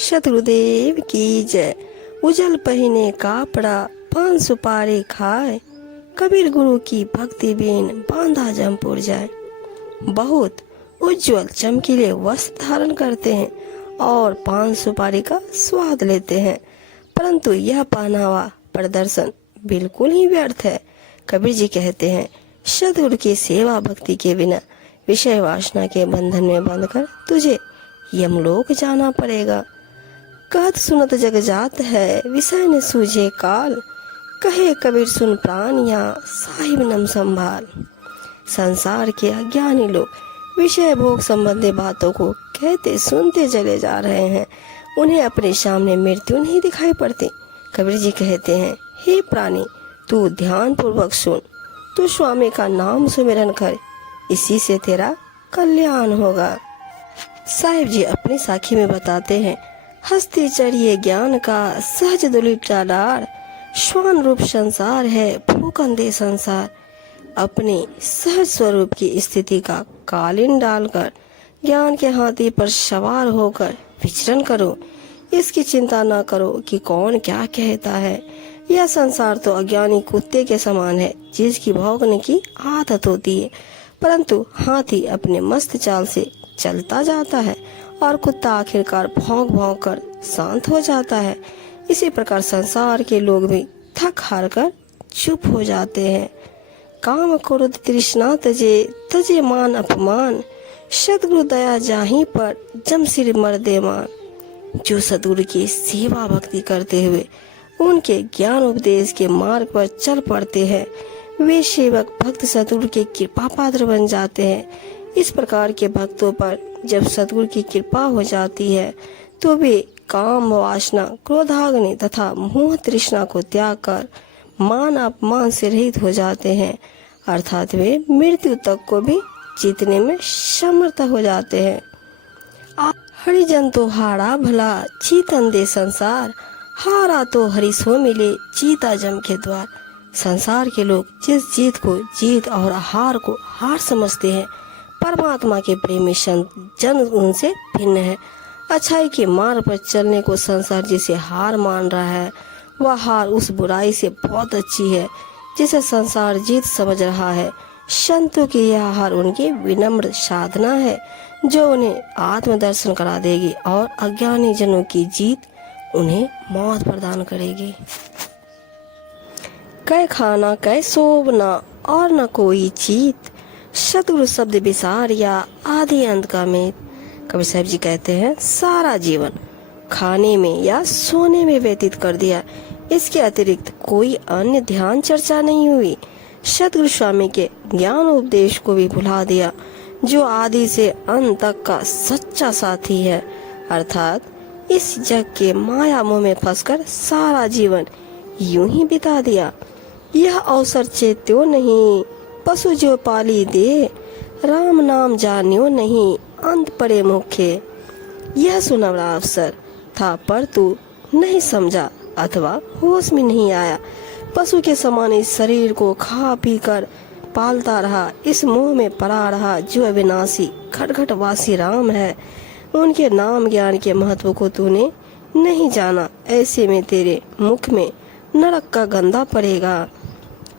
सतगुरुदेव की जय। उजल पहिने कापड़ा, पान सुपारी खाए, कबीर गुरु की भक्ति बीन बांधा जमपुर जाए। बहुत उज्जवल चमकीले वस्त्र धारण करते हैं और पान सुपारी का स्वाद लेते हैं, परंतु यह पहनावा प्रदर्शन बिल्कुल ही व्यर्थ है। कबीर जी कहते हैं, सतगुरु की सेवा भक्ति के बिना विषय वासना के बंधन में बंधकर तुझे यमलोक जाना पड़ेगा। कहत सुनत जग जात है, विषय ने सूझे काल, कहे कबीर सुन प्राणिया, साहिब नम संभाल। संसार के अज्ञानी लोग विषय भोग संबंधी बातों को कहते सुनते चले जा रहे हैं, उन्हें अपने सामने मृत्यु नहीं दिखाई पड़ती। कबीर जी कहते हैं, हे प्राणी, तू ध्यान पूर्वक सुन, तू स्वामी का नाम सुमिरन कर, इसी से तेरा कल्याण होगा। साहिब जी अपनी साखी में बताते हैं, हस्ती चढ़िए ज्ञान का सहज दुलिटा डार, श्वान रूप संसार है फूकन दे संसार। अपने सहज स्वरूप की स्थिति का कालीन डालकर ज्ञान के हाथी पर सवार होकर विचरण करो। इसकी चिंता न करो कि कौन क्या कहता है। यह संसार तो अज्ञानी कुत्ते के समान है, जिसकी भौंकने की आदत होती है, परंतु हाथी अपने मस्त चाल से चलता जाता है और कुत्ता आखिरकार भौंक भौंक कर शांत हो जाता है। इसी प्रकार संसार के लोग भी थक हार कर चुप हो जाते हैं। काम क्रोध तृष्णा तजे, तजे मान अपमान, सतगुरु दया जाहीं पर जम सिर मर्दे मान। जो सतगुरु की सेवा भक्ति करते हुए उनके ज्ञान उपदेश के मार्ग पर चल पड़ते हैं, वे सेवक भक्त सतगुरु के कृपा पात्र बन जाते हैं। इस प्रकार के भक्तों पर जब सतगुरु की कृपा हो जाती है तो वे काम वासना, क्रोधाग्नि तथा मोह तृष्णा को त्याग कर मान अपमान से रहित हो जाते हैं, अर्थात वे मृत्यु तक को भी जीतने में समर्थ हो जाते हैं। हरिजन तो हारा भला, जीतन दे संसार, हारा तो हरि सो मिले, जीता जम के द्वार। संसार के लोग जिस जीत को जीत और हार को हार समझते हैं, परमात्मा के प्रेमी संत जन उनसे भिन्न है। अच्छाई के मार्ग पर चलने को संसार जिसे हार मान रहा है, वह हार उस बुराई से बहुत अच्छी है जिसे संसार जीत समझ रहा है। संतों की यह हार उनकी विनम्र साधना है, जो उन्हें आत्मदर्शन करा देगी और अज्ञानी जनों की जीत उन्हें मौत प्रदान करेगी। कै खाना कै सोवना और न कोई चीत, सतगुरु शब्द विसार या आदि अंत का में। कबीर साहब जी कहते हैं, सारा जीवन खाने में या सोने में व्यतीत कर दिया, इसके अतिरिक्त कोई अन्य ध्यान चर्चा नहीं हुई। सतगुरु स्वामी के ज्ञान उपदेश को भी भुला दिया, जो आदि से अंत तक का सच्चा साथी है। अर्थात इस जग के माया मोह में फंसकर सारा जीवन यूं ही बिता दिया। यह अवसर चेत्यो नहीं, पशु जो पाली दे, राम नाम जान्यो नहीं, अंत पड़े मुखे। यह सुनहरा अवसर था, पर तू नहीं समझा अथवा होश में नहीं आया। पशु के समान इस शरीर को खा पी कर पालता रहा, इस मोह में पड़ा रहा जो अविनाशी खटखट वासी राम है। उनके नाम ज्ञान के महत्व को तूने नहीं जाना, ऐसे में तेरे मुख में नरक का गंदा पड़ेगा,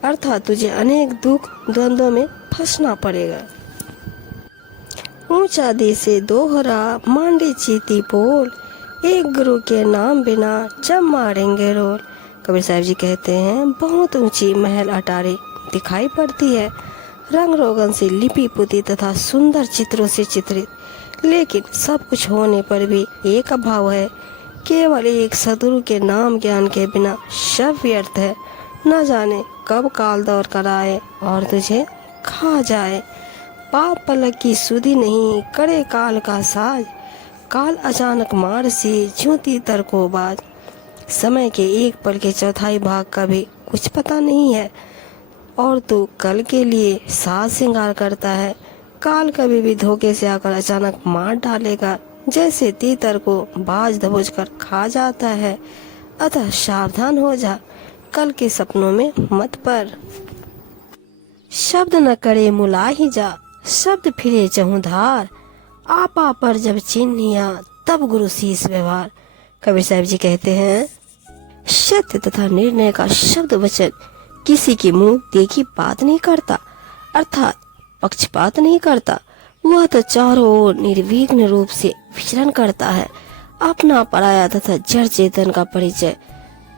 अर्थात तुझे अनेक दुख द्वंद्वों में फंसना पड़ेगा। ऊंचा देसे दोहरा, मांडे चीती पोल, एक गुरु के नाम बिना जब मारेंगे रोल। कबीर साहब जी कहते हैं, बहुत ऊंची महल अटारी दिखाई पड़ती है, रंग रोगन से लिपि पुती तथा सुंदर चित्रों से चित्रित, लेकिन सब कुछ होने पर भी एक अभाव है, केवल एक सतगुरु के नाम ज्ञान के बिना सब व्यर्थ है। न जाने कब काल दौर कर आए और तुझे खा जाए। पाप पलक की सुधि नहीं, करे काल का साज, काल अचानक मार से ज्योति तरको बाज। समय के एक पल के चौथाई भाग का भी कुछ पता नहीं है और तू कल के लिए साज श्रृंगार करता है। काल कभी भी धोखे से आकर अचानक मार डालेगा, जैसे तीतर को बाज दबोच कर खा जाता है। अतः सावधान हो जा, कल के सपनों में मत पर। शब्द न करे मुला ही जा, शब्द फिरे चहुधार, आपा पर जब चिन्हिया तब गुरु शीस व्यवहार। कबीर साहब जी कहते हैं, सत्य तथा निर्णय का शब्द वचन किसी की मुंह देखी बात नहीं करता, अर्थात पक्षपात नहीं करता। वह तो चारों ओर निर्विघ्न रूप से विचरण करता है। अपना पराया तथा जड़ चेतन का परिचय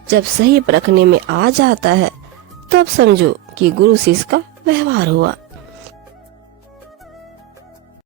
जब सही परखने में आ जाता है, तब समझो कि गुरु शिष्य का व्यवहार हुआ।